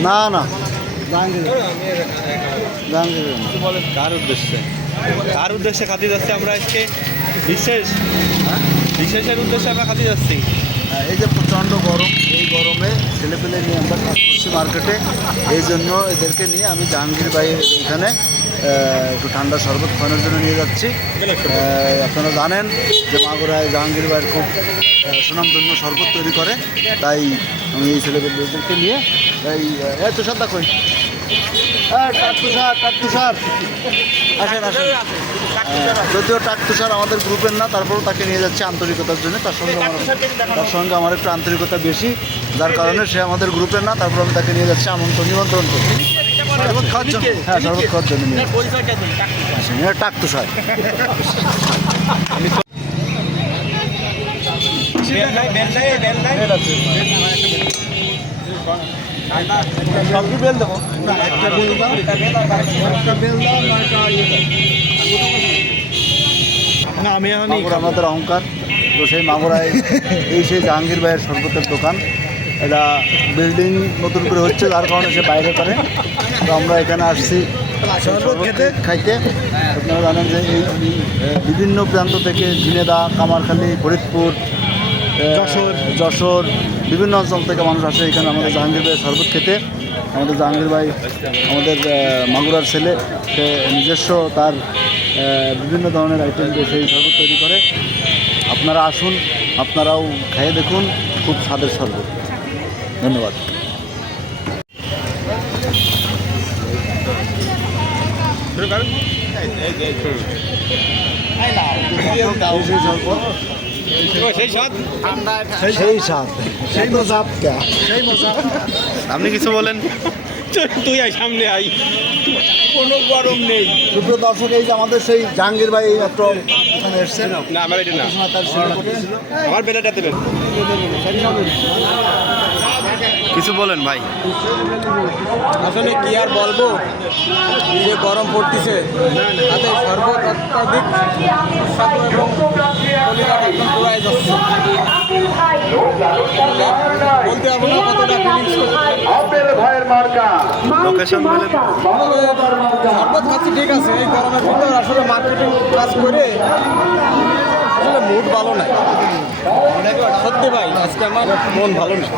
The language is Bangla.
না না। জাহাঙ্গীর জাহাঙ্গীর বলেন কার উদ্দেশ্যে? কার উদ্দেশ্যে খাতি যাচ্ছি? আমরা আজকে বিশেষ হ্যাঁ? বিশেষের উদ্দেশ্যে আমরা খাতি যাচ্ছি। হ্যাঁ, এই যে প্রচণ্ড গরম এই গরমে ছেলেপেলে নিয়ে আমরা কাজ করছি মার্কেটে এই জন্য এদেরকে নিয়ে আমি জাহাঙ্গীর ভাই এখানে একটু ঠান্ডা শরবত খাওয়ানোর জন্য নিয়ে যাচ্ছি। আপনারা জানেন যে মাগুরায় জাহাঙ্গীর ভাইয়ের খুব সুনামধন্য শরবত তৈরি করে। তাই আমি এই ছেলেদেরকে নিয়ে আহ, এই তুষার দেখো। যদিও টাক তুষার আমাদের গ্রুপের না তারপরেও তাকে নিয়ে যাচ্ছে আন্তরিকতার জন্য। তার সঙ্গে আমার তার সঙ্গে আমার একটু আন্তরিকতা বেশি। যার কারণে সে আমাদের গ্রুপের না তারপর আমি তাকে নিয়ে যাচ্ছি আমন্ত্রণ নিমন্ত্রণ করছি। শরবত খাওয়ার জন্য হ্যাঁ শরবত খাওয়ার জন্য নিয়ে যাচ্ছি। টাক তুষার সবজি বেল দেবো। না আমি এখন আমাদের অহংকার। তো সেই মাগুরায় এই সেই জাহাঙ্গীর ভাইয়ের শরবতের দোকান। এটা বিল্ডিং নতুন করে হচ্ছে যার কারণে সে বাইরে করে। তো আমরা এখানে আসছি খেতে খাইতে। আপনারা জানেন যে এই বিভিন্ন প্রান্ত থেকে ঝিনেদা কামারখালী ফরিদপুর যশোর। যশোর বিভিন্ন অঞ্চল থেকে মানুষ আসে এখানে আমাদের জাহাঙ্গীর ভাইয়ের শরবত খেতে আমাদের জাহাঙ্গীর ভাই আমাদের মাগুরার ছেলে সে নিজস্ব তার বিভিন্ন ধরনের আইটেম দিয়ে সেই শরবত তৈরি করে। আপনারা আসুন আপনারাও খেয়ে দেখুন খুব স্বাদের শরবত ধন্যবাদ। আপনি কিছু বলেন। তুই আই সামনে আই কোনো গরম নেই। সুপ্রিয় দর্শক এই যে আমাদের সেই জাহাঙ্গীর ভাই মাত্র এখানে এসছেন। না আমার এটা না। আমার বেলাটা দেবেন। কিছু বলেন ভাই। আসলে কি আর বলব? যে গরম পড়তেছে তাতে শরবত অত্যাধিক সুস্বাদু এবং কলিজাটা একদম পুরাই যাচ্ছে। বলতে পারব না কতটা ফিলিংস লোকেশন শরবত খাচ্ছি ঠিক আছে এই গরমের ভিতর আসলে মার্কেটিং কাজ করে আসলে মুড ভালো না সত্যি ভাই আজকে আমার মন ভালো না